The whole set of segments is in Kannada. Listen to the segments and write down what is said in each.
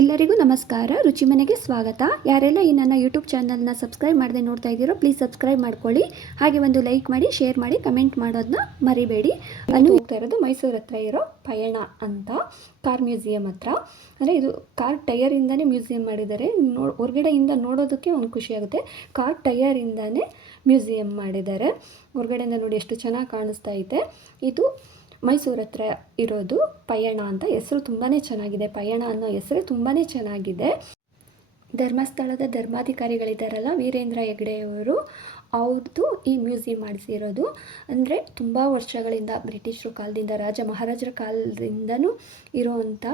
ಎಲ್ಲರಿಗೂ ನಮಸ್ಕಾರ. ರುಚಿ ಮನೆಗೆ ಸ್ವಾಗತ. ಯಾರೆಲ್ಲ ಈ ನನ್ನ ಯೂಟ್ಯೂಬ್ ಚಾನಲ್ನ ಸಬ್ಸ್ಕ್ರೈಬ್ ಮಾಡದೆ ನೋಡ್ತಾ ಇದ್ದೀರೋ ಪ್ಲೀಸ್ ಸಬ್ಸ್ಕ್ರೈಬ್ ಮಾಡ್ಕೊಳ್ಳಿ. ಹಾಗೆ ಒಂದು ಲೈಕ್ ಮಾಡಿ, ಶೇರ್ ಮಾಡಿ, ಕಮೆಂಟ್ ಮಾಡೋದನ್ನ ಮರಿಬೇಡಿ. ನಾನು ಹೋಗ್ತಾ ಇರೋದು ಮೈಸೂರು ಹತ್ರ ಇರೋ ಪಯಣ ಅಂತ ಕಾರ್ ಮ್ಯೂಸಿಯಂ ಹತ್ರ. ಅಂದರೆ ಇದು ಕಾರ್ ಟಯರಿಂದನೇ ಮ್ಯೂಸಿಯಂ ಮಾಡಿದ್ದಾರೆ. ಹೊರಗಡೆಯಿಂದ ನೋಡೋದಕ್ಕೆ ಒಂದು ಖುಷಿಯಾಗುತ್ತೆ. ಕಾರ್ ಟಯರಿಂದನೇ ಮ್ಯೂಸಿಯಂ ಮಾಡಿದ್ದಾರೆ. ಹೊರಗಡೆಯಿಂದ ನೋಡಿ ಎಷ್ಟು ಚೆನ್ನಾಗಿ ಕಾಣಿಸ್ತಾ ಇದೆ. ಇದು ಮೈಸೂರು ಹತ್ರ ಇರೋದು ಪಯಣ ಅಂತ. ಹೆಸರು ತುಂಬಾ ಚೆನ್ನಾಗಿದೆ. ಪಯಣ ಅನ್ನೋ ಹೆಸರು ತುಂಬಾ ಚೆನ್ನಾಗಿದೆ. ಧರ್ಮಸ್ಥಳದ ಧರ್ಮಾಧಿಕಾರಿಗಳಿದ್ದಾರಲ್ಲ, ವೀರೇಂದ್ರ ಹೆಗ್ಗಡೆಯವರು, ಅವ್ರದ್ದು ಈ ಮ್ಯೂಸಿಯಂ ಮಾಡಿಸಿರೋದು. ಅಂದರೆ ತುಂಬ ವರ್ಷಗಳಿಂದ ಬ್ರಿಟಿಷರು ಕಾಲದಿಂದ, ರಾಜ ಮಹಾರಾಜರ ಕಾಲದಿಂದನೂ ಇರೋವಂಥ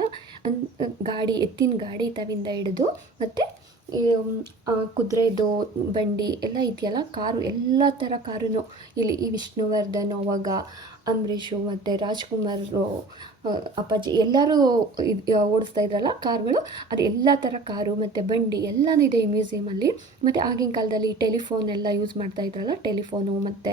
ಗಾಡಿ, ಎತ್ತಿನ ಗಾಡಿ ತವಿಂದ ಹಿಡಿದು ಮತ್ತು ಈ ಕುದುರೆದು ಬಂಡಿ ಎಲ್ಲ ಇದೆಯಲ್ಲ, ಕಾರು, ಎಲ್ಲ ಥರ ಕಾರು ಇಲ್ಲಿ. ಈ ವಿಷ್ಣುವರ್ಧನ್, ಅವಾಗ ಅಂಬರೀಷು ಮತ್ತು ರಾಜ್ಕುಮಾರ್ ಅಪ್ಪಾಜಿ ಎಲ್ಲರೂ ಓಡಿಸ್ತಾ ಇದ್ರಲ್ಲ ಕಾರುಗಳು, ಅದು ಎಲ್ಲ ಥರ ಕಾರು ಮತ್ತು ಬಂಡಿ ಎಲ್ಲನೂ ಇದೆ ಈ ಮ್ಯೂಸಿಯಮಲ್ಲಿ. ಮತ್ತು ಆಗಿನ ಕಾಲದಲ್ಲಿ ಟೆಲಿಫೋನ್ ಎಲ್ಲ ಯೂಸ್ ಮಾಡ್ತಾ ಇದ್ರಲ್ಲ, ಟೆಲಿಫೋನು ಮತ್ತು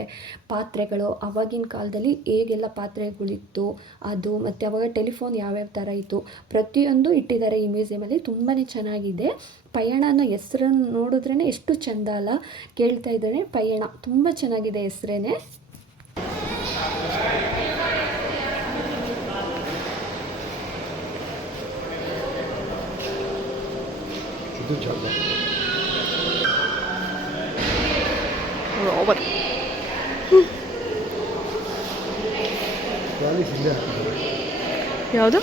ಪಾತ್ರೆಗಳು, ಆವಾಗಿನ ಕಾಲದಲ್ಲಿ ಹೇಗೆಲ್ಲ ಪಾತ್ರೆಗಳಿತ್ತು ಅದು, ಮತ್ತು ಅವಾಗ ಟೆಲಿಫೋನ್ ಯಾವ್ಯಾವ ಥರ ಇತ್ತು, ಪ್ರತಿಯೊಂದು ಇಟ್ಟಿದ್ದಾರೆ ಈ ಮ್ಯೂಸಿಯಮಲ್ಲಿ. ತುಂಬಾ ಚೆನ್ನಾಗಿದೆ. ಪಯಣ ಅನ್ನೋ ಹೆಸ್ರನ್ನು ನೋಡಿದ್ರೇ ಎಷ್ಟು ಚೆಂದ ಅಲ್ಲ, ಕೇಳ್ತಾ ಇದ್ದಾನೆ ಪಯಣ. ತುಂಬ ಚೆನ್ನಾಗಿದೆ ಹೆಸ್ರೇ. ಇದು ಜಾಗ ರಾಬರ್ ವ್ಯಾಲಿಸ್ ಇದೆ. ಯಾವುದು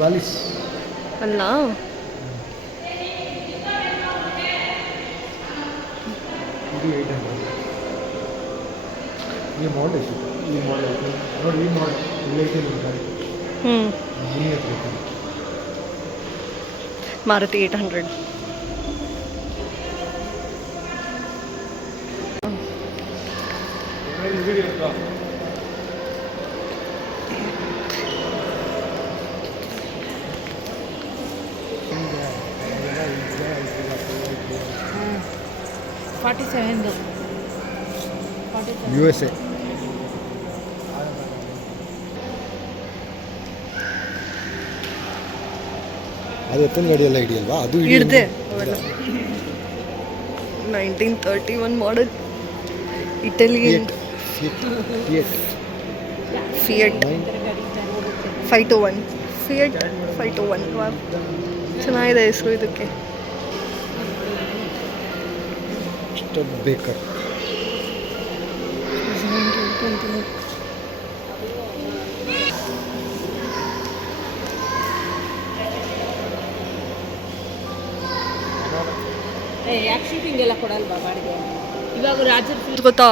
ವ್ಯಾಲಿಸ್ ಅಲ್ಲ, ಇದು 800. ಈ ಮಾಡೆಲ್ ಐತಿ, ಈ ಮಾಡೆಲ್ ನೋಡಿ, ಈ ಮಾಡೆಲ್ ಇಲ್ಲೈತೆ ಗಾಡಿ. ಮಾರುತಿ 800. USA. ಅದು ಎತ್ತಿನ ಗಾಡಿ ಎಲ್ಲ ಹಿಡಿಯಲ್ವಾ? ಅದು ಹಿಡ್ದೆ 1931 model Italian fiat 501. Fiat 501. Wow, ಚೆನ್ನಾಗಿದೆ ಹೆಸರು ಇದಕ್ಕೆ. ಬೇಕರ್ ಶೂಟಿಂಗ್ ಎಲ್ಲ ಕೊಡಲ್ವಾ ಬಾಡಿಗೆ? ಇವಾಗ ರಾಜರ ಗೊತ್ತಾ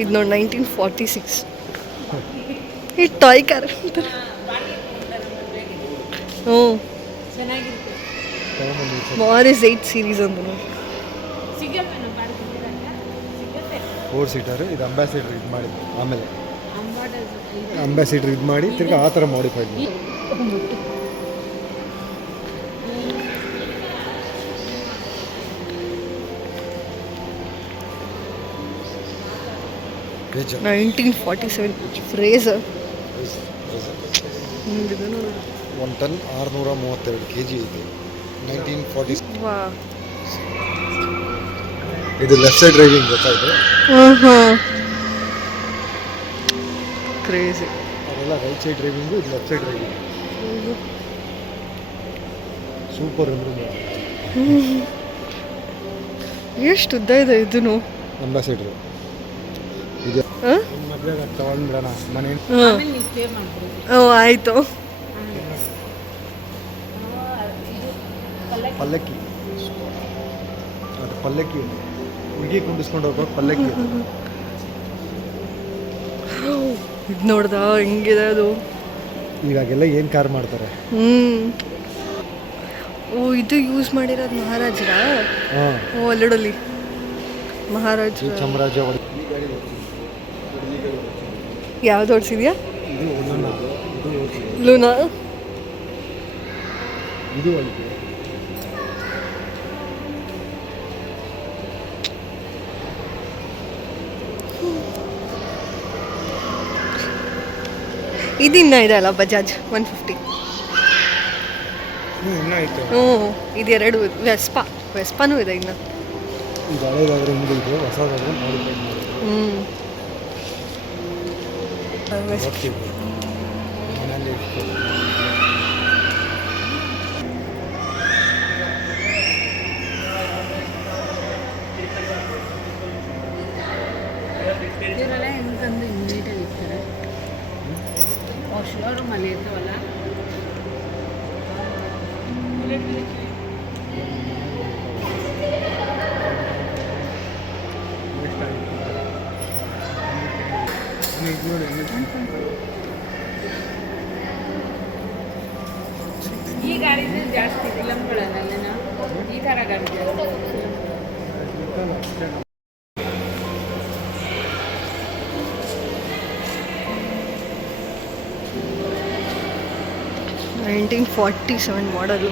ಇದು ನೋಡಿ 1946. ಈ ಟಾಯ್ ಕಾರ್. ಹ್ಞೂ, ಚೆನ್ನಾಗಿರುತ್ತೆ. ಮಾರಿಸ್ 8 ಸೀರೀಸ್ ಅಂತ ನೋಡಿ. ಸಿಗಲ್ವ ನಮ್ಮ ಬಾಡಿಗೆ? ಸಿಗುತ್ತೆ. 4 ಸೀಟರ್. ಇದು ಅಂಬಾಸಿಡರ್ ಇದು ಮಾಡಿ, ಆಮೇಲೆ ಅಂಬಾಸಿಡರ್ ಇದು ಮಾಡಿ ತಿರ್ಗಿ ಆ ಥರ ಮಾಡಿಫೈಡ್ ಮಾಡಿ. Brezza. 1947 ಫ್ರೇಸರ್. ಇದು ನೋಡಿ, 1 ಟನ್ 632 kg ಐತೆ. 1940. ವಾ, ಇದು ಲೆಫ್ಟ್ ಸೈಡ್ ಡ್ರೈವಿಂಗ್ ಗೊತ್ತಾಯ್ತು. ಕ್ರೇಜಿ. ಅದೆಲ್ಲ ರೈಟ್ ಸೈಡ್ ಡ್ರೈವಿಂಗು, ಇದು ಲೆಫ್ಟ್ ಸೈಡ್ ಡ್ರೈವಿಂಗ್. ಸೂಪರ್ ಅಂದ್ರೆ ಎಷ್ಟು ಉದ್ದ ಇದೆ ಇದನ್ನು. ಅಂಬಾಸಿಡರ್ ಇದು ಮದುವೆ ತಗೊಂಡ್ಬಿಡೋಣ ಮನೆ. ಓ ಆಯಿತು. ಪಲ್ಲಕ್ಕಿ, ಅದು ಪಲ್ಲಕ್ಕಿ ಹುಡುಗಿ ಕುಂಡಿಸ್ಕೊಂಡು ಹೋಗೋ ಪಲ್ಲಕ್ಕಿ. ಇದು ನೋಡ್ದ ಹೆಂಗಿದೆ ಅದು. ಇವಾಗೆಲ್ಲ ಏನು ಕಾರ್ ಮಾಡ್ತಾರೆ. ಓ, ಇದು ಯೂಸ್ ಮಾಡಿರೋದು ಮಹಾರಾಜರ. ಹಾಂ, ಓ ಅಲ್ಲಡಲ್ಲಿ ಮಹಾರಾಜ ಚಾಮರಾಜ. ಯಾವ್ದು ಓಡಿಸಿದ್ಯಾ? ಇದು ಲೂನಾ. ಇದು ಒಳಗೆ ಇದಿನ್ನ ಇದೆ ಅಲ್ಲ ಬಜಾಜ್ 150. ಇನ್ನೂ ಐತೆ. ಹ್ಞೂ ಇದೆರಡು ವೆಸ್ಪಾನೂ ಇದೆ ಇನ್ನು. ಇದು ಹಳೇದಾದ್ರೆ ಹಿಂಗೆ ಇದೆ, ಹೊಸದಾದ್ರೆ ಮಾಡಿಫೈ ಮಾಡಿದ್ರು. ಹೋಗ್ತೀವಿ ಮನೇಲಿ ಇಟ್ಕೊಂಡು. ಇವರೆಲ್ಲ ಹೆಂಗೆ ತಂದು ಹಿಂಗೆ ನೀಟಾಗಿ ಇರ್ತಾರೆ. ಶೋರೂಮ್ ಮನೆ ಇರ್ತಾವಲ್ಲ. ಈ ಗಾಡಿದು ಜಾಸ್ತಿ ಫಿಲಮ್ಗಳಲ್ಲ, ಈ ಥರ ಗಾಡಿ ಜಾಸ್ತಿ. 1947 ಮಾಡಲು.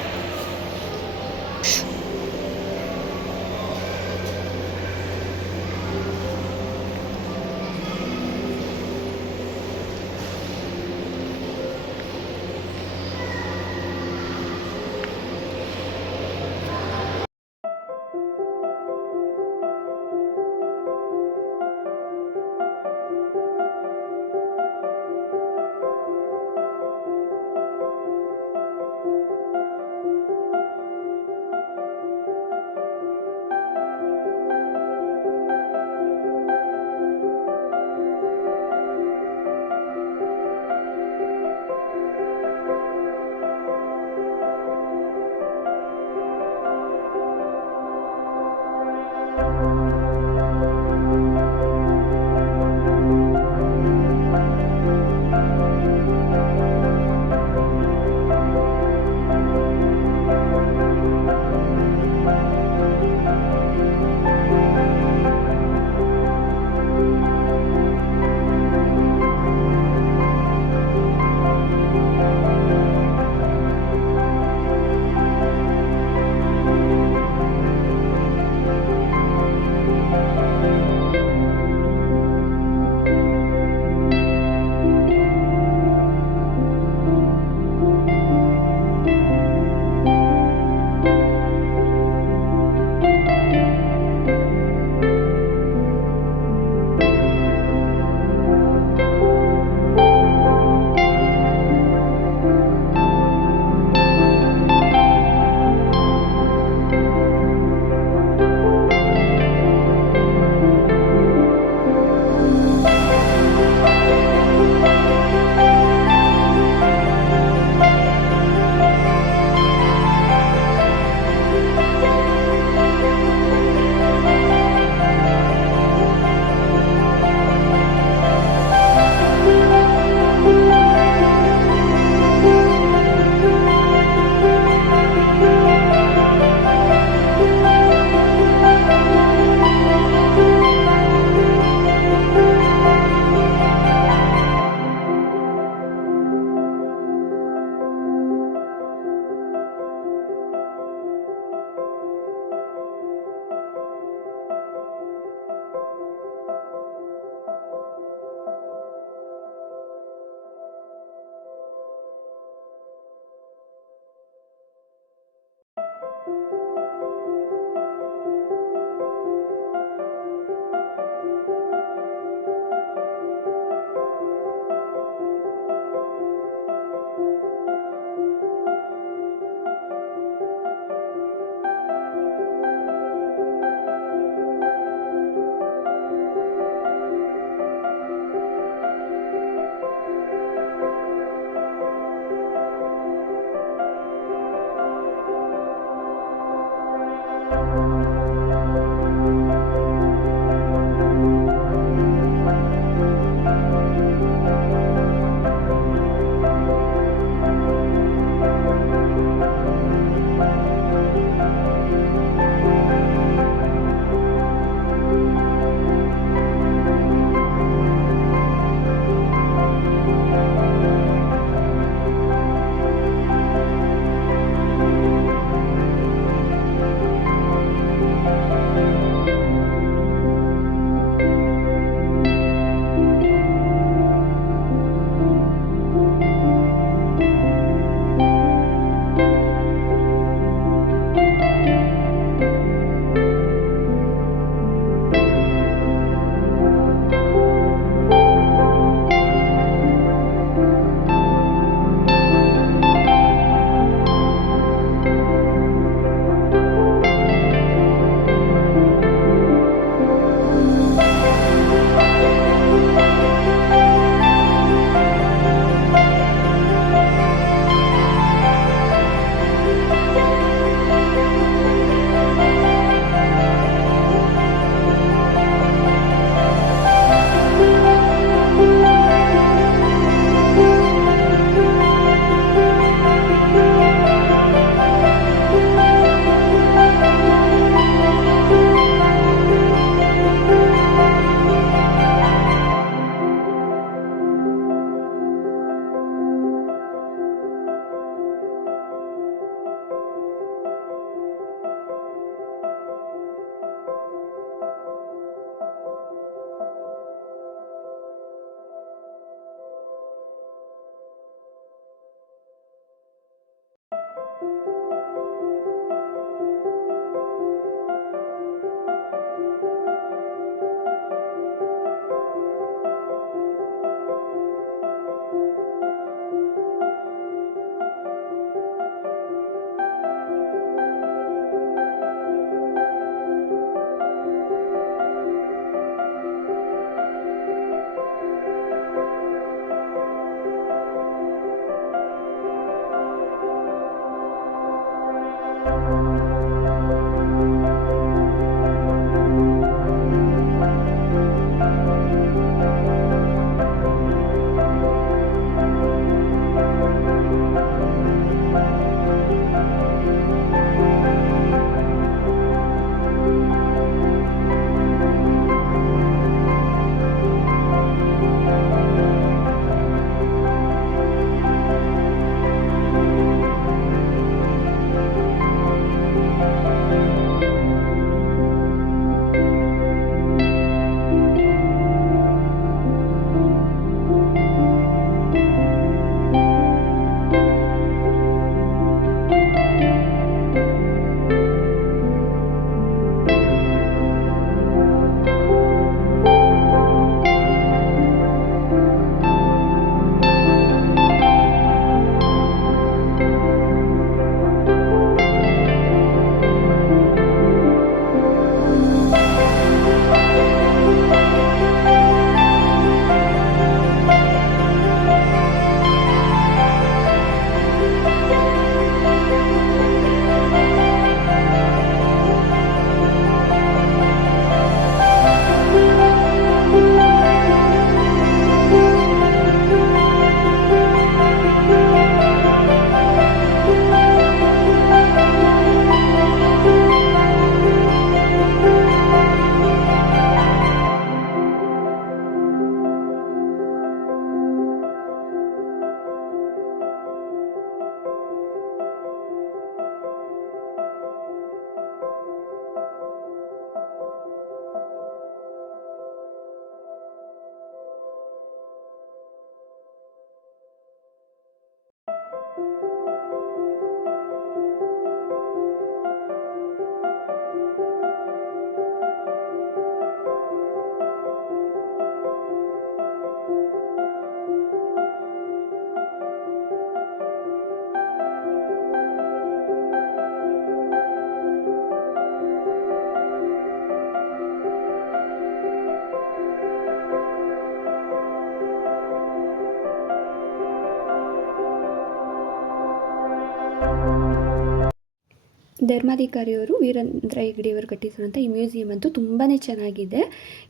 ಧರ್ಮಾಧಿಕಾರಿಯವರು ವೀರೇಂದ್ರ ಹೆಗ್ಗಡೆಯವರು ಕಟ್ಟಿಸಿರುವಂಥ ಈ ಮ್ಯೂಸಿಯಂ ಅಂತೂ ತುಂಬಾ ಚೆನ್ನಾಗಿದೆ.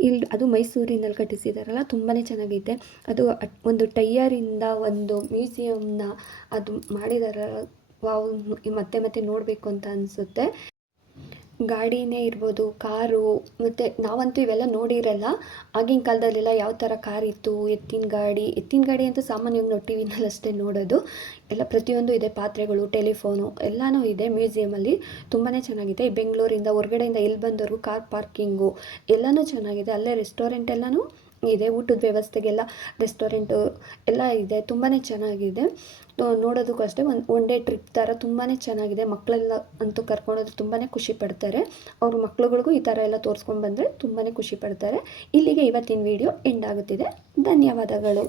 ಇಲ್ಲಿ ಅದು ಮೈಸೂರಿನಲ್ಲಿ ಕಟ್ಟಿಸಿದಾರಲ್ಲ, ತುಂಬಾ ಚೆನ್ನಾಗಿದೆ. ಅದು ಒಂದು ಟೈಯರಿಂದ ಒಂದು ಮ್ಯೂಸಿಯಂನ ಅದು ಮಾಡಿದಾರಲ್ಲ, ವಾವ್, ಮತ್ತೆ ಮತ್ತೆ ನೋಡಬೇಕು ಅಂತ ಅನಿಸುತ್ತೆ. ಗಾಡಿನೇ ಇರ್ಬೋದು, ಕಾರು, ಮತ್ತು ನಾವಂತೂ ಇವೆಲ್ಲ ನೋಡಿರಲ್ಲ. ಆಗಿನ ಕಾಲದಲ್ಲೆಲ್ಲ ಯಾವ ಥರ ಕಾರ್ ಇತ್ತು, ಎತ್ತಿನ ಗಾಡಿ ಅಂತೂ ಸಾಮಾನ್ಯವಾಗಿ ನಾವು ಟಿ ವಿನಲ್ಲಿ ಅಷ್ಟೇ ನೋಡೋದು. ಎಲ್ಲ ಪ್ರತಿಯೊಂದು ಇದೆ, ಪಾತ್ರೆಗಳು, ಟೆಲಿಫೋನು ಎಲ್ಲನೂ ಇದೆ ಮ್ಯೂಸಿಯಮಲ್ಲಿ. ತುಂಬಾ ಚೆನ್ನಾಗಿದೆ. ಈ ಬೆಂಗಳೂರಿಂದ ಹೊರಗಡೆಯಿಂದ ಇಲ್ಲಿ ಬಂದವರು ಕಾರ್ ಪಾರ್ಕಿಂಗು ಎಲ್ಲನೂ ಚೆನ್ನಾಗಿದೆ. ಅಲ್ಲೇ ರೆಸ್ಟೋರೆಂಟ್ ಎಲ್ಲನೂ ಇದೆ, ಊಟದ ವ್ಯವಸ್ಥೆಗೆಲ್ಲ ರೆಸ್ಟೋರೆಂಟು ಎಲ್ಲ ಇದೆ. ತುಂಬಾ ಚೆನ್ನಾಗಿದೆ. ನೋಡೋದಕ್ಕೂ ಅಷ್ಟೇ ಒನ್ ಡೇ ಟ್ರಿಪ್ ಥರ ತುಂಬಾ ಚೆನ್ನಾಗಿದೆ. ಮಕ್ಕಳೆಲ್ಲ ಅಂತೂ ಕರ್ಕೊಂಡೋದ್ರೆ ತುಂಬಾ ಖುಷಿ ಪಡ್ತಾರೆ. ಅವ್ರ ಮಕ್ಳುಗಳಿಗೂ ಈ ಥರ ಎಲ್ಲ ತೋರಿಸ್ಕೊಂಡು ಬಂದರೆ ತುಂಬಾ ಖುಷಿ ಪಡ್ತಾರೆ. ಇಲ್ಲಿಗೆ ಇವತ್ತಿನ ವಿಡಿಯೋ ಎಂಡ್ ಆಗುತ್ತಿದೆ. ಧನ್ಯವಾದಗಳು.